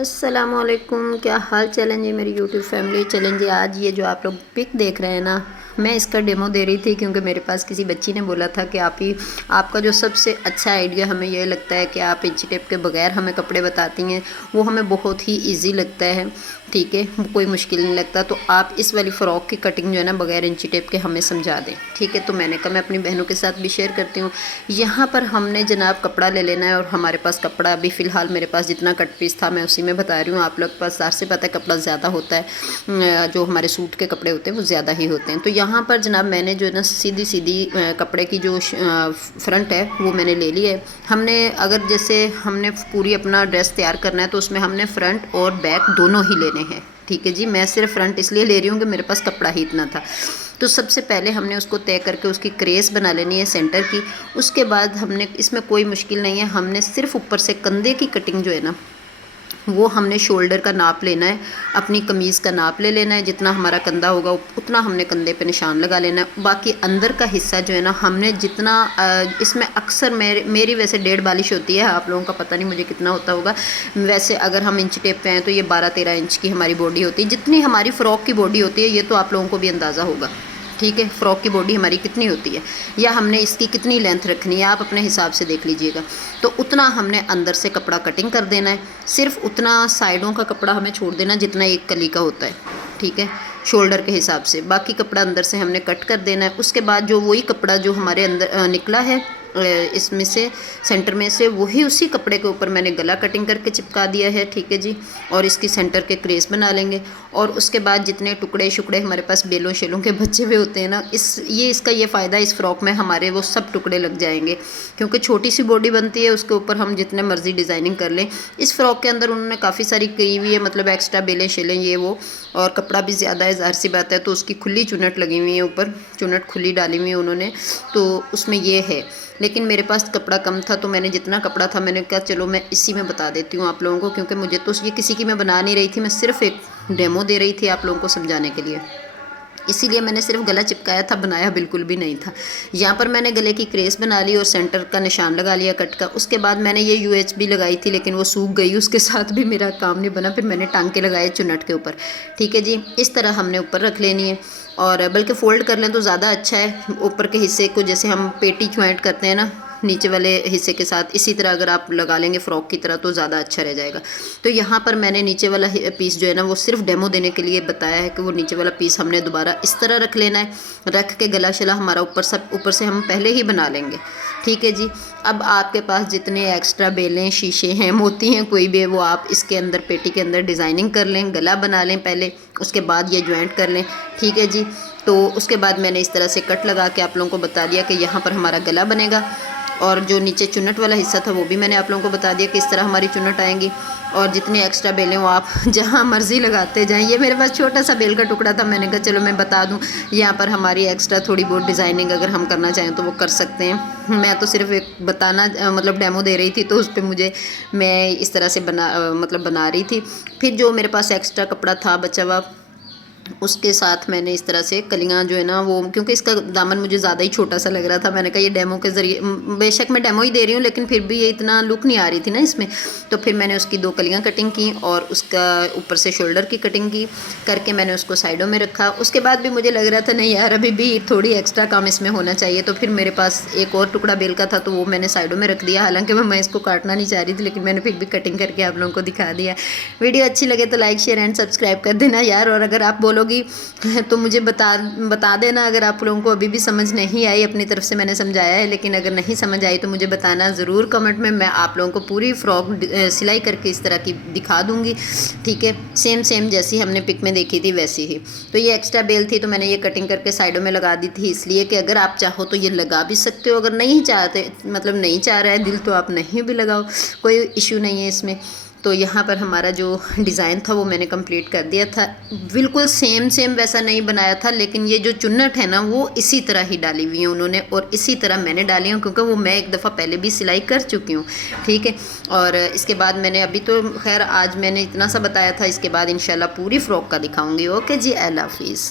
अस्सलामुअलैकुम, क्या हाल चाल है जी मेरी यूट्यूब फैमिली। चलें जी, आज ये जो आप लोग पिक देख रहे हैं ना, मैं इसका डेमो दे रही थी क्योंकि मेरे पास किसी बच्ची ने बोला था कि आपका जो सबसे अच्छा आइडिया हमें ये लगता है कि आप इंची टेप के बगैर हमें कपड़े बताती हैं, वो हमें बहुत ही ईजी लगता है। ठीक है, कोई मुश्किल नहीं लगता। तो आप इस वाली फ़्रॉक की कटिंग जो है ना बगैर इंची टेप के हमें समझा दें। ठीक है, तो मैंने कहा मैं अपनी बहनों के साथ भी शेयर करती हूँ। यहाँ पर हमने जनाब कपड़ा ले लेना है और हमारे पास कपड़ा अभी फ़िलहाल मेरे पास जितना कट पीस था मैं उसी में बता रही हूँ। आप लोग के पास ज़ाहिर सी बात है कपड़ा ज़्यादा होता है, जो हमारे सूट के कपड़े होते हैं वो ज़्यादा ही होते हैं। तो यहाँ पर जनाब मैंने जो है ना सीधी सीधी कपड़े की जो फ्रंट है वो मैंने ले ली है। हमने अगर जैसे हमने पूरी अपना ड्रेस तैयार करना है तो उसमें हमने फ्रंट और बैक दोनों ही लेने हैं। ठीक है जी, मैं सिर्फ फ्रंट इसलिए ले रही हूँ कि मेरे पास कपड़ा ही इतना था। तो सबसे पहले हमने उसको तय करके उसकी क्रेस बना लेनी है सेंटर की। उसके बाद हमने इसमें कोई मुश्किल नहीं है, हमने सिर्फ ऊपर से कंधे की कटिंग जो है ना वो हमने शोल्डर का नाप लेना है, अपनी कमीज़ का नाप ले लेना है। जितना हमारा कंधा होगा उतना हमने कंधे पे निशान लगा लेना है। बाकी अंदर का हिस्सा जो है ना हमने जितना इसमें अक्सर मेरी वैसे 1.5 बालिश होती है, आप लोगों का पता नहीं मुझे कितना होता होगा। वैसे अगर हम इंच टेप पे हैं तो ये 12-13 इंच की हमारी बॉडी होती है, जितनी हमारी फ़्रॉक की बॉडी होती है ये तो आप लोगों को भी अंदाज़ा होगा। ठीक है, फ़्रॉक की बॉडी हमारी कितनी होती है या हमने इसकी कितनी लेंथ रखनी है आप अपने हिसाब से देख लीजिएगा। तो उतना हमने अंदर से कपड़ा कटिंग कर देना है, सिर्फ उतना साइडों का कपड़ा हमें छोड़ देना जितना एक कली का होता है। ठीक है, शोल्डर के हिसाब से बाकी कपड़ा अंदर से हमने कट कर देना है। उसके बाद जो वही कपड़ा जो हमारे अंदर निकला है इसमें से सेंटर में से वही उसी कपड़े के ऊपर मैंने गला कटिंग करके चिपका दिया है। ठीक है जी, और इसकी सेंटर के क्रेस बना लेंगे। और उसके बाद जितने टुकड़े शुकड़े हमारे पास बेलों शेलों के बचे हुए होते हैं ना, इसका ये फ़ायदा इस फ़्रॉक में हमारे वो सब टुकड़े लग जाएंगे क्योंकि छोटी सी बॉडी बनती है, उसके ऊपर हम जितने मर्जी डिज़ाइनिंग कर लें। इस फ़्रॉक के अंदर उन्होंने काफ़ी सारी करी हुई है, मतलब एक्स्ट्रा बेलें शेलें ये वो, और कपड़ा भी ज़्यादा है ज़ाहिर सी बात है, तो उसकी खुली चुनट लगी हुई है, ऊपर चुनट खुली डाली हुई है उन्होंने, तो उसमें ये है। लेकिन मेरे पास कपड़ा कम था तो मैंने जितना कपड़ा था मैंने कहा चलो मैं इसी में बता देती हूँ आप लोगों को, क्योंकि मुझे तो ये किसी की मैं बना नहीं रही थी, मैं सिर्फ एक डेमो दे रही थी आप लोगों को समझाने के लिए। इसीलिए मैंने सिर्फ गला चिपकाया था, बनाया बिल्कुल भी नहीं था। यहाँ पर मैंने गले की क्रेस बना ली और सेंटर का निशान लगा लिया कट का। उसके बाद मैंने ये UHB लगाई थी लेकिन वो सूख गई, उसके साथ भी मेरा काम नहीं बना, फिर मैंने टांके लगाए चुनट के ऊपर। ठीक है जी, इस तरह हमने ऊपर रख लेनी है और बल्कि फ़ोल्ड कर लें तो ज़्यादा अच्छा है। ऊपर के हिस्से को जैसे हम पेटी ज्वाइंट करते हैं ना नीचे वाले हिस्से के साथ, इसी तरह अगर आप लगा लेंगे फ़्रॉक की तरह तो ज़्यादा अच्छा रह जाएगा। तो यहाँ पर मैंने नीचे वाला पीस जो है ना वो सिर्फ डेमो देने के लिए बताया है कि वो नीचे वाला पीस हमने दोबारा इस तरह रख लेना है। रख के गला शला हमारा ऊपर से हम पहले ही बना लेंगे। ठीक है जी, अब आपके पास जितने एक्स्ट्रा बेलें शीशे हैं मोती हैं कोई भी, वो आप इसके अंदर पेटी के अंदर डिज़ाइनिंग कर लें, गला बना लें पहले, उसके बाद ये ज्वाइंट कर लें। ठीक है जी, तो उसके बाद मैंने इस तरह से कट लगा के आप लोगों को बता दिया कि यहाँ पर हमारा गला बनेगा। और जो नीचे चुन्नट वाला हिस्सा था वो भी मैंने आप लोगों को बता दिया कि इस तरह हमारी चुन्नट आएंगी। और जितने एक्स्ट्रा बेलें वो आप जहाँ मर्ज़ी लगाते जाएं। ये मेरे पास छोटा सा बेल का टुकड़ा था, मैंने कहा चलो मैं बता दूं, यहाँ पर हमारी एक्स्ट्रा थोड़ी बहुत डिज़ाइनिंग अगर हम करना चाहें तो वो कर सकते हैं। मैं तो सिर्फ एक बताना मतलब डेमो दे रही थी, तो उस पर मैं इस तरह से बना रही थी। फिर जो मेरे पास एक्स्ट्रा कपड़ा था बचा हुआ उसके साथ मैंने इस तरह से कलियां जो है ना वो, क्योंकि इसका दामन मुझे ज़्यादा ही छोटा सा लग रहा था, मैंने कहा ये डेमो के ज़रिए, बेशक मैं डेमो ही दे रही हूँ लेकिन फिर भी ये इतना लुक नहीं आ रही थी ना इसमें। तो फिर मैंने उसकी 2 कलियां कटिंग की और उसका ऊपर से शोल्डर की कटिंग की करके मैंने उसको साइडों में रखा। उसके बाद भी मुझे लग रहा था नहीं यार अभी भी थोड़ी एक्स्ट्रा काम इसमें होना चाहिए, तो फिर मेरे पास एक और टुकड़ा बेल का था तो वो मैंने साइडों में रख दिया। हालांकि मैं इसको काटना नहीं चाह रही थी लेकिन मैंने फिर भी कटिंग करके आप लोगों को दिखा दिया। वीडियो अच्छी लगे तो लाइक शेयर एंड सब्सक्राइब कर देना यार। और अगर आप बोलोगी तो मुझे बता देना अगर आप लोगों को अभी भी समझ नहीं आई। अपनी तरफ से मैंने समझाया है, लेकिन अगर नहीं समझ आई तो मुझे बताना ज़रूर कमेंट में। मैं आप लोगों को पूरी फ़्रॉक सिलाई करके इस तरह की दिखा दूँगी। ठीक है, सेम जैसी हमने पिक में देखी थी वैसी ही। तो ये एक्स्ट्रा बेल थी तो मैंने ये कटिंग करके साइडों में लगा दी थी, इसलिए कि अगर आप चाहो तो ये लगा भी सकते हो, अगर नहीं चाहते मतलब नहीं चाह रहा है दिल तो आप नहीं भी लगाओ, कोई इशू नहीं है इसमें। तो यहाँ पर हमारा जो डिज़ाइन था वो मैंने कंप्लीट कर दिया था। बिल्कुल सेम वैसा नहीं बनाया था, लेकिन ये जो चुन्नट है ना वो इसी तरह ही डाली हुई है उन्होंने और इसी तरह मैंने डाली हूँ, क्योंकि वो मैं एक दफ़ा पहले भी सिलाई कर चुकी हूँ। ठीक है, और इसके बाद मैंने अभी तो खैर आज मैंने इतना सा बताया था, इसके बाद इंशाल्लाह पूरी फ़्रॉक का दिखाऊँगी। ओके जी, अल्लाह हाफिज़।